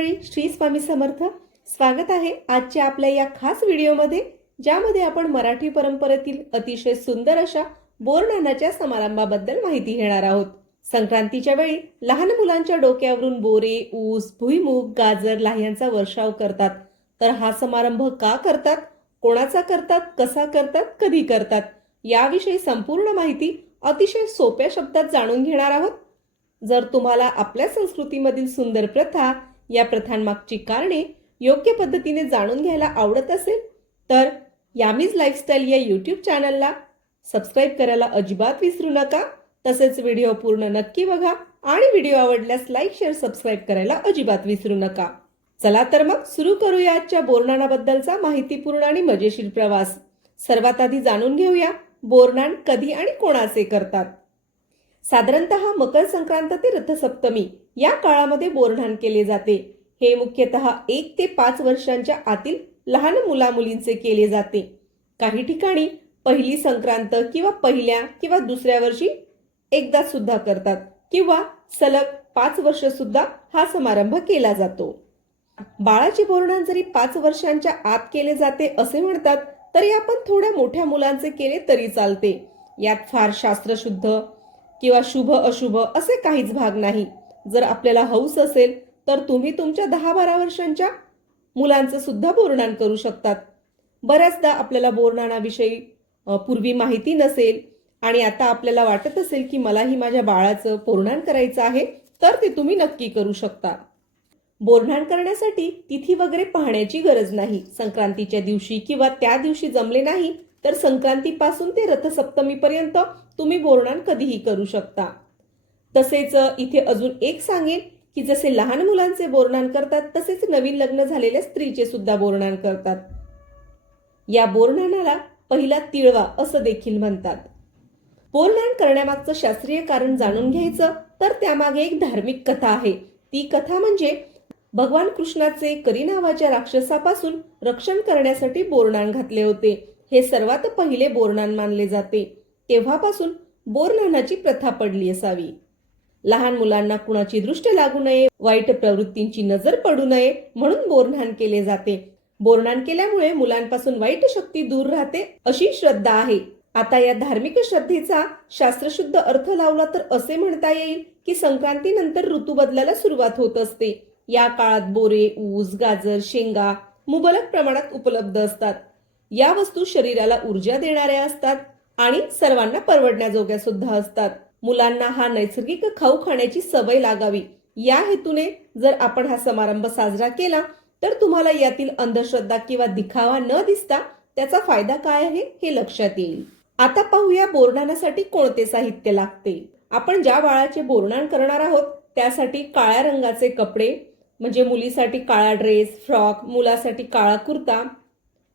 मंडळी, श्री स्वामी समर्थ. स्वागत आहे आजच्या आपल्या या खास व्हिडिओमध्ये, ज्यामध्ये आपण मराठी परंपरेतील अतिशय सुंदर अशा बोरनानाच्या समारंभाबद्दल माहिती घेणार आहोत. संक्रांतीच्या वेळी लहान मुलांच्या डोक्यावरून बोरे, ऊस, भुईमूग, गाजर, लाह्यांचा वर्षाव करतात. तर हा समारंभ का करतात, कोणाचा करतात, कसा करतात, कधी करतात, याविषयी संपूर्ण माहिती अतिशय सोप्या शब्दात जाणून घेणार आहोत. जर तुम्हाला आपल्या संस्कृतीमधील सुंदर प्रथा, या प्रथांमागची कारणे योग्य पद्धतीने जाणून घ्यायला आवडत असेल तर यामीज लाईफस्टाईल या यूट्यूब चॅनलला सबस्क्राईब करायला अजिबात विसरू नका. तसेच व्हिडिओ पूर्ण नक्की बघा आणि व्हिडिओ आवडल्यास लाईक, शेअर, सबस्क्राईब करायला अजिबात विसरू नका. चला तर मग सुरू करूया आजच्या बोरनानाबद्दलचा माहितीपूर्ण आणि मजेशीर प्रवास. सर्वात आधी जाणून घेऊया बोरनान कधी आणि कोणाचे करतात. साधारणतः मकर संक्रांत ते रथसप्तमी या काळामध्ये बोरनान केले जाते. हे मुख्यतः 1 ते 5 वर्षांच्या आतील लहान मुलामुलींचे केले जाते. काही ठिकाणी पहिली संक्रांत किंवा पहिल्या किंवा दुसऱ्या वर्षी एकदा सुद्धा करतात किंवा सलग 5 वर्ष सुद्धा हा समारंभ केला जातो. बाळाचे बोरनान जरी 5 वर्षांच्या आत केले जाते असे म्हणतात, तरी आपण थोड्या मोठ्या मुलांचे केले तरी चालते. यात फार शास्त्रशुद्ध किंवा शुभ अशुभ असे काहीच भाग नाही. जर आपल्याला हौस असेल तर तुम्ही तुमच्या 10-12 वर्षांच्या मुलांचं सुद्धा बोरनान करू शकतात. बऱ्याचदा आपल्याला बोरनानाविषयी पूर्वी माहिती नसेल आणि आता आपल्याला वाटत असेल की मलाही माझ्या बाळाचं बोरनान करायचं आहे, तर ते तुम्ही नक्की करू शकता. बोरनान करण्यासाठी तिथी वगैरे पाहण्याची गरज नाही. संक्रांतीच्या दिवशी किंवा त्या दिवशी जमले नाही तर संक्रांतीपासून ते रथसप्तमीपर्यंत तुम्ही बोरनान कधीही करू शकता. तसेच इथे अजून एक सांगेन की जसे लहान मुलांचे बोरनान करतात, तसेच नवीन लग्न झालेल्या स्त्रीचे सुद्धा बोरनान करतात. या बोरनानाला पहिला तिळवा असं देखील म्हणतात. बोरनान करण्यामागचं शास्त्रीय कारण जाणून घ्यायचं तर त्यामागे एक धार्मिक कथा आहे. ती कथा म्हणजे भगवान कृष्णाचे करी नावाच्या राक्षसापासून रक्षण करण्यासाठी बोरनान घातले होते. हे सर्वात पहिले बोरनान मानले जाते. तेव्हापासून बोरनानाची प्रथा पडली असावी. लहान मुलांना कुणाची दृष्टी लागू नये, वाईट प्रवृत्तींची नजर पडू नये म्हणून बोरनान केले जाते. बोरनान केल्यामुळे मुलांपासून वाईट शक्ती दूर राहते अशी श्रद्धा आहे. आता या धार्मिक श्रद्धेचा शास्त्रशुद्ध अर्थ लावला तर असे म्हणता येईल की संक्रांतीनंतर ऋतू बदलाला सुरुवात होत असते. या काळात बोरे, ऊस, गाजर, शेंगा मुबलक प्रमाणात उपलब्ध असतात. या वस्तू शरीराला ऊर्जा देणाऱ्या असतात आणि सर्वांना परवडण्याजोग्या सुद्धा असतात. मुलांना हा नैसर्गिक खाऊ खाण्याची सवय लागावी, या हेतूने जर आपण हा समारंभ साजरा केला तर तुम्हाला यातील अंधश्रद्धा किंवा दिखावा न दिसता त्याचा फायदा काय आहे हे लक्षात येईल. आता पाहूया बोरनानासाठी कोणते साहित्य लागते. आपण ज्या बाळाचे बोरनान करणार आहोत त्यासाठी काळ्या रंगाचे कपडे, म्हणजे मुलीसाठी काळा ड्रेस, फ्रॉक, मुलासाठी काळा कुर्ता,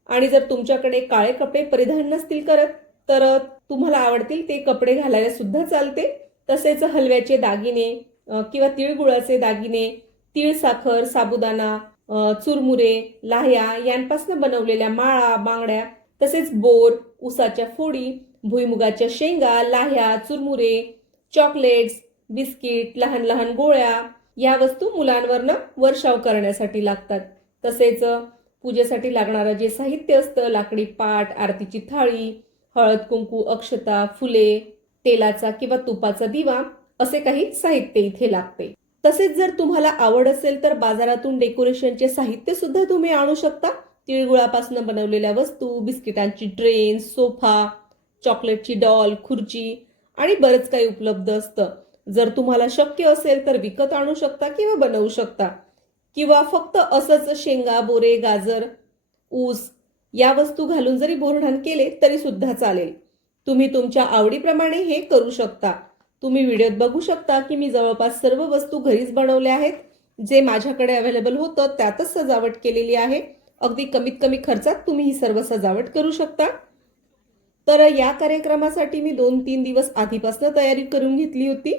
आणि जर तुमच्याकडे काळे कपडे परिधान नसतील करत तर तुम्हाला आवडतील ते कपडे घालायला सुद्धा चालते. तसेच हलव्याचे दागिने किंवा तिळगुळाचे दागिने, तीळ, साखर, साबुदाणा, चुरमुरे, लाह्या यांपासून बनवलेल्या माळा, बांगड्या, तसेच बोर, उसाच्या फोडी, भुईमुगाच्या शेंगा, लाह्या, चुरमुरे, चॉकलेट्स, बिस्किट, लहान लहान गोळ्या या वस्तू मुलांवरनं वर्षाव करण्यासाठी लागतात. तसेच पूजेसाठी लागणारं जे साहित्य असतं, लाकडी पाट, आरतीची थाळी, हळद, कुंकू, अक्षता, फुले, तेलाचा किंवा तुपाचा दिवा असे काही साहित्य इथे लागते. तसेच जर तुम्हाला आवड असेल तर बाजारातून डेकोरेशनचे साहित्य सुद्धा तुम्ही आणू शकता. तिळगुळापासून बनवलेल्या वस्तू, बिस्किटांची ट्रेन, सोफा, चॉकलेटची डॉल, खुर्ची आणि बरंच काही उपलब्ध असतं. जर तुम्हाला शक्य असेल तर विकत आणू शकता किंवा बनवू शकता, किंवा फक्त असंच शेंगा, बोरे, गाजर, ऊस या वस्तू घालून जरी बोरनान केले तरी सुद्धा चालेल. तुम्ही तुमच्या आवडीप्रमाणे हे करू शकता. तुम्ही व्हिडिओत बघू शकता की मी जवळपास सर्व वस्तू घरीच बनवल्या आहेत. जे माझ्याकडे अवेलेबल होतं त्यातच सजावट केलेली आहे. अगदी कमीत कमी खर्चात तुम्ही ही सर्व सजावट करू शकता. तर या कार्यक्रमासाठी मी 2-3 दिवस आधीपासून तयारी करून घेतली होती.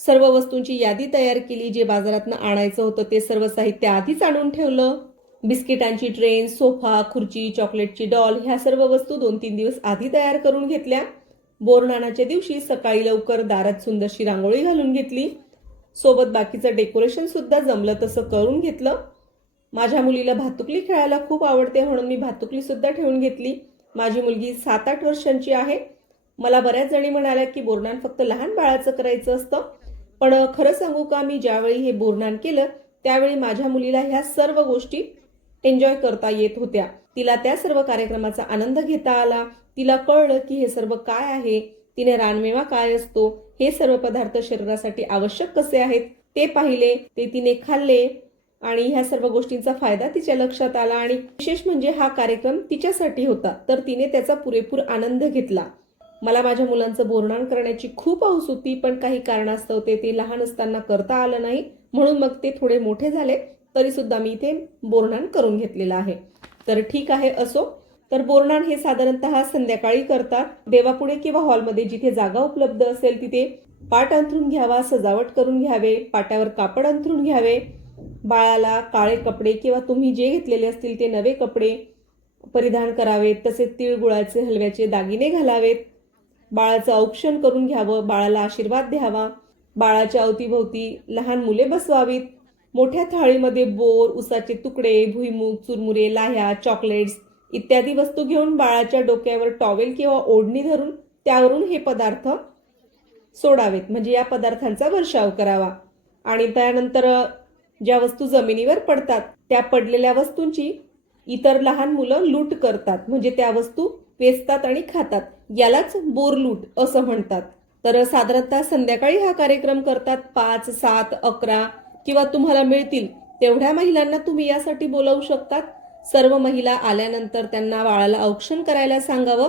सर्व वस्तूंची यादी तयार केली. जे बाजारातून आणायचं होतं ते सर्व साहित्य आधीच आणून ठेवलं. बिस्किटांची ट्रेन, सोफा, खुर्ची, चॉकलेटची डॉल ह्या सर्व वस्तू 2-3 दिवस आधी तयार करून घेतल्या. बोरनानाच्या दिवशी सकाळी लवकर दारात सुंदरशी रांगोळी घालून घेतली. सोबत बाकीचं डेकोरेशन सुद्धा जमलं तसं करून घेतलं. माझ्या मुलीला भातुकली खेळायला खूप आवडते म्हणून मी भातुकली सुद्धा ठेवून घेतली. माझी मुलगी 7-8 वर्षांची आहे. मला बऱ्याच जणी म्हणाल्या की बोरनान फक्त लहान बाळाचं करायचं असतं, पण खरं सांगू का, मी ज्यावेळी हे बोरनान केलं त्यावेळी माझ्या मुलीला ह्या सर्व गोष्टी एन्जॉय करता येत होत्या. तिला त्या सर्व कार्यक्रमाचा आनंद घेता आला. तिला कळलं की हे सर्व काय आहे, तिने रानमेवा काय असतो, हे सर्व पदार्थ शरीरासाठी आवश्यक कसे आहेत ते पाहिले, ते तिने खाल्ले आणि ह्या सर्व गोष्टींचा फायदा तिच्या लक्षात आला. आणि विशेष म्हणजे हा कार्यक्रम तिच्यासाठी होता, तर तिने त्याचा पुरेपूर आनंद घेतला. मला माझ्या मुलांचं बोरनान करण्याची खूप हौस होती, पण काही कारणास्तव ते लहान असताना करता आलं नाही, म्हणून मग ते थोडे मोठे झाले तरी सुद्धा मी इथे बोरनान करून घेतलेलं आहे. तर ठीक आहे, असो. तर बोरनान हे साधारणतः संध्याकाळी करतात. देवापुढे किंवा हॉलमध्ये जिथे जागा उपलब्ध असेल तिथे पाट अंथरून घ्यावा, सजावट करून घ्यावे, पाट्यावर कापड अंथरून घ्यावे, बाळाला काळे कपडे किंवा तुम्ही जे घेतलेले असतील ते नवे कपडे परिधान करावेत, तसेच तिळगुळाचे हलव्याचे दागिने घालावेत, बाळाचं औक्षण करून घ्यावं, बाळाला आशीर्वाद द्यावा, बाळाच्या अवतीभोवती लहान मुले बसवावीत, मोठ्या थाळीमध्ये बोर, उसाचे तुकडे, भुईमूग, चुरमुरे, लाह्या, चॉकलेट्स इत्यादी वस्तू घेऊन बाळाच्या डोक्यावर टॉवेल किंवा ओढणी धरून त्यावरून हे पदार्थ सोडावेत, म्हणजे या पदार्थांचा वर्षाव करावा. आणि त्यानंतर ज्या वस्तू जमिनीवर पडतात त्या पडलेल्या वस्तूंची इतर लहान मुलं लूट करतात, म्हणजे त्या वस्तू वेचतात आणि खातात. यालाच बोरलूट असं म्हणतात. तर साधारणतः संध्याकाळी हा कार्यक्रम करतात. 5, 7, 11 किंवा तुम्हाला मिळतील तेवढ्या महिलांना तुम्ही यासाठी बोलावू शकतात. सर्व महिला आल्यानंतर त्यांना बाळाला औक्षण करायला सांगावं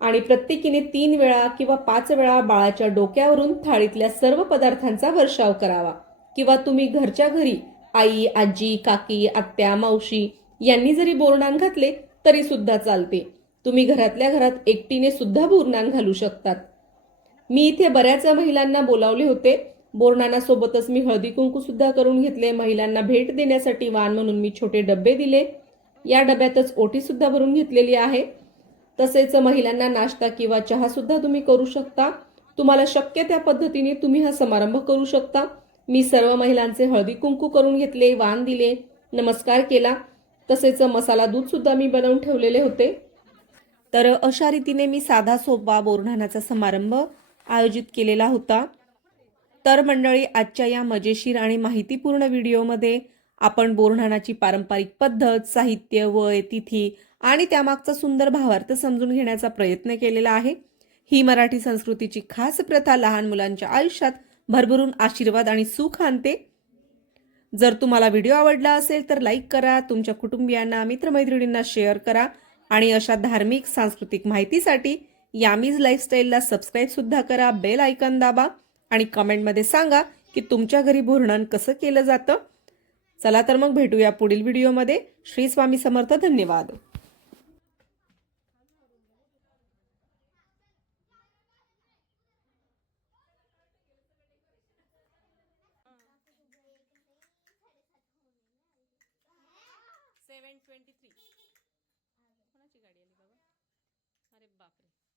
आणि प्रत्येकीने 3 वेळा किंवा 5 वेळा बाळाच्या डोक्यावरून थाळीतल्या सर्व पदार्थांचा वर्षाव करावा. किंवा तुम्ही घरच्या घरी आई, आजी, काकी, आत्या, मावशी यांनी जरी बोरनान घातले तरी सुद्धा चालते. तुम्ही घरातल्या घरात एकटीने सुद्धा बोरनान घालू शकतात. मी इथे बऱ्याच महिलांना बोलावले होते. बोरनानासोबतच मी हळदी कुंकू सुद्धा करून घेतले. महिलांना भेट देण्यासाठी वाण म्हणून मी छोटे डबे दिले. या डब्यातच ओटी सुद्धा भरून घेतलेली आहे. तसेच महिलांना नाश्ता किंवा चहा सुद्धा तुम्ही करू शकता. तुम्हाला शक्य त्या पद्धतीने तुम्ही हा समारंभ करू शकता. मी सर्व महिलांचे हळदी कुंकू करून घेतले, वाण दिले, नमस्कार केला. तसेच मसाला दूध सुद्धा मी बनवून ठेवलेले होते. तर अशा रीतीने मी साधा सोपा बोरनानाचा समारंभ आयोजित केलेला होता. तर मंडळी, आजच्या या मजेशीर आणि माहितीपूर्ण व्हिडिओमध्ये आपण बोरनानाची पारंपरिक पद्धत, साहित्य, वय, तिथी आणि त्यामागचा सुंदर भावार्थ समजून घेण्याचा प्रयत्न केलेला आहे. ही मराठी संस्कृतीची खास प्रथा लहान मुलांच्या आयुष्यात भरभरून आशीर्वाद आणि सुख आणते. जर तुम्हाला व्हिडिओ आवडला असेल तर लाईक करा, तुमच्या कुटुंबियांना, मित्रमैत्रिणींना शेअर करा आणि अशा धार्मिक सांस्कृतिक माहितीसाठी यामीज लाईफस्टाईलला सबस्क्राईब सुद्धा करा. बेल आयकॉन दाबा आणि कमेंटमध्ये सांगा की तुमच्या घरी बोरनान कसं केलं जातं. चला तर मग भेटूया पुढील व्हिडिओमध्ये. श्री स्वामी समर्थ. धन्यवाद. कोणाची गाडी आली बाबा? अरे बापरे.